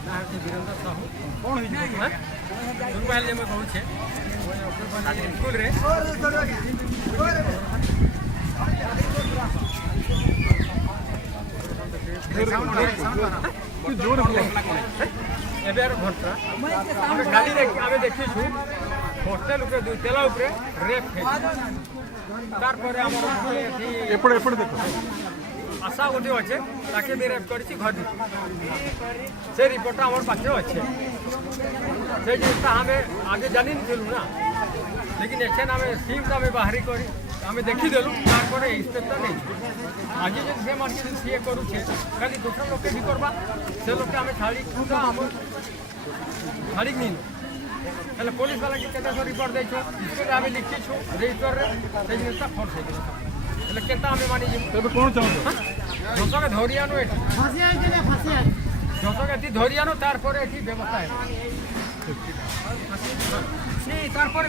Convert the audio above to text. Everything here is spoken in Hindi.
वीरेंद्र साहू कौन पहले मैं कहूँ स्कूल रे एबार घटना गाड़ी आम देखीछु होटेल तेल रेप आशा गोटे अच्छे ताके भी रेप कर घर से रिपोर्ट आम पाखे अच्छे से जिसटा आम आगे जानी ना लेकिन एक्शन आम सीम आम बाहरी कर आम देखीदेलु तार इंस्पेक्टर नहीं आज जो से मान के सी करुचे खाली दूसरा लोग भी करवा से लोग आम छाड़ी आम छाड़ी नहीं हेल्ले पुलिस वाला के रिपोर्ट देछु स्कूल आम लिखीछु रजिस्टर से जिनटा फर्स हेल्ले केता आम मानि तबे कोन चाहू जोसके धरियानो एठी फासी आइले फासी आइ जोसके एठी धरियानो तार पर एठी व्यवस्था है सी तार पर